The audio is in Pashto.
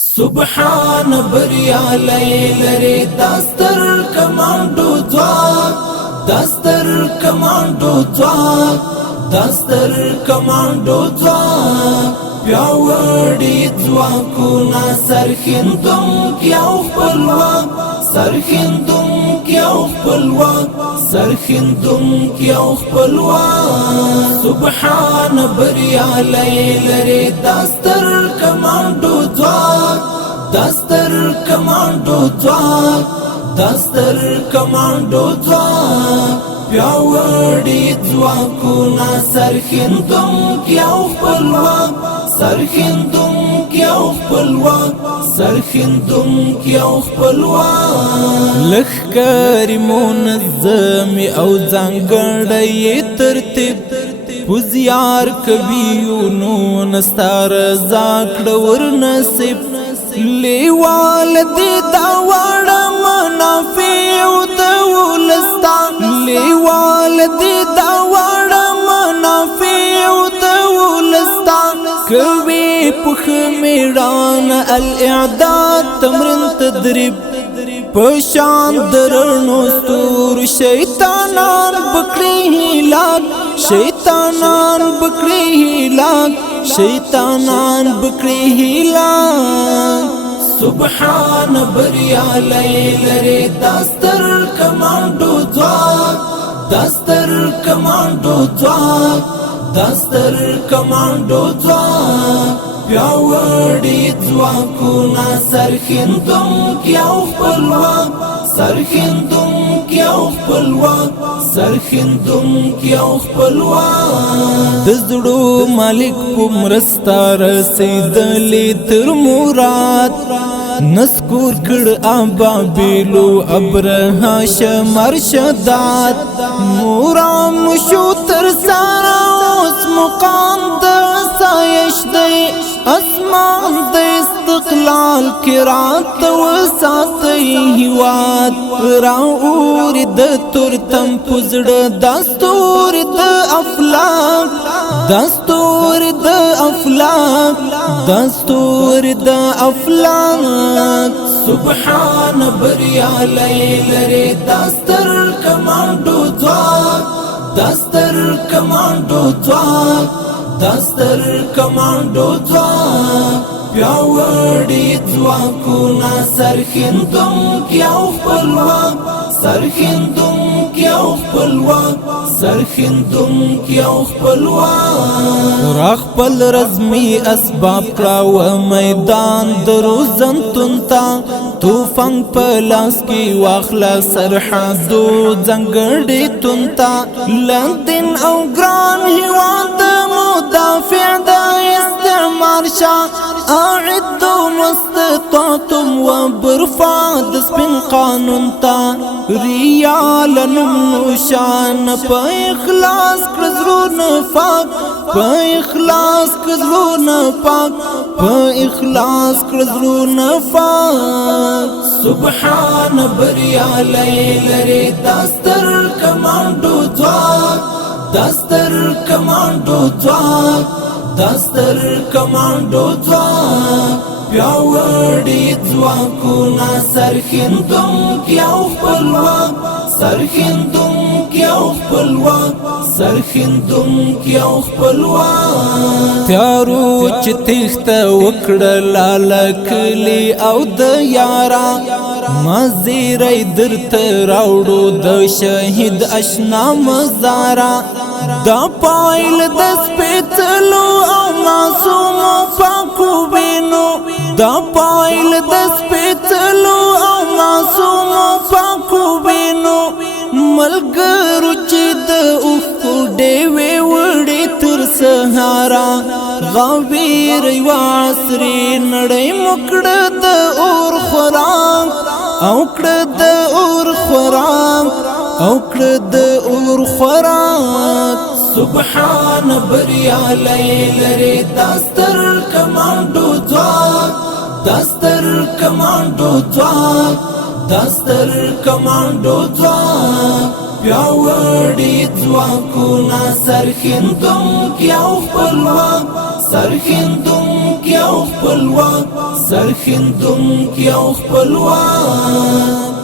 سبحان بریا لیلری داستر کمانڈو ځواک داستر کمانڈو ځواک داستر کمانڈو ځواک پیاوړي ځواکونه سرښندونکي او خپلواک سرښندونکي او خپلواک سرښندونکي او خپلواک سبحان بریا لیلری داستر کمانڈو ځواک داستر کمانڈو ځواک داستر کمانڈو ځواک پیاوړي ځواکونه سرښندونکي او خپلواک سرښندونکي او خپلواک سرښندونکي او خپلواک لښکرې منظم او ځانګړی ترتیب پوزیار کوي نستا رضا کړه ورنصیب لیوال دې دا واړه منافع د ولستا لیوال دې دا واړه منافع د ولستا کوي پخ میړان الاعداد تمرین تدریب پشان درنو ستور شیطانان بکړي هلاک شیطانان بکړي هلاک شیطانان بکړي هلاک سبحان بریا لیلری داستر کمانڈو ځواک داستر کمانڈو ځواک داستر کمانڈو ځواک پیاوړي ځواکونه سرښندونکي او خپلواک سرښندونکي او خپلواک سرښندونکي او خپلواک د زړو مالک په مرسته رسېدلې تر مراد نسکور کړ ابابیلو ابرها شمر شداد مورام شو تر سارا اوس مقام د سایش دی اسمان د استقلال کرات وساتي هواد راور د ترتم پزړ دستور د افلاک دستور د افلاک دستور د افلاک سبحان بریا لیلری داستر کمانڈو ځواک داستر کمانڈو ځواک داستر کمانڈو ځواک پیاوړي ځواکونه سرښندونکي او خپلواک سرښندونکي او خپلواک سرښندونکي او خپلواک راخپل رزمي اسباب کړه میدان دروزنتون تا توفان پلاس کی واخلا سرحدو زنګړې تونتا لندن او ګران هیواد مدافع د استعمار شاه اعدوا مستطعتم وبرفاد سپین قانون تا ریال نموشان په اخلاص کړو پاک په اخلاص کړو پاک په اخلاص کړو پاک سبحان بریا لیلری داستر کمانڈو ځواک داستر کمانڈو ځواک داستر کمانڈو ځواک پیاوړي ځواکونه سرښندونکي او خپلواک سرښندونکي او خپلواک سرښندونکي او خپلواک تیارو چې تخته وکړه لالکلی او د یارا مزیری درته راوړو د شهید اشنا مزارا دا پایل د سپېڅلو او معصومو پاکو وینو دا پایل د سپېڅلو او معصومو پاکو وینو ملګرو چې د اوښکو ډېوې وړې تر سهارا غویر یوه عصري نړۍ مو کړه د اور خوراک او کړه د اور خوراک او کړه د اور خوراک سبحان بریا لیلری داستر کمانڈو ځواک داستر کمانڈو ځواک داستر کمانڈو ځواک پیاوړي ځواکونه سرښندونکي او خپلواک سرښندونکي او او خپلواک سرخندونکي او خپلواک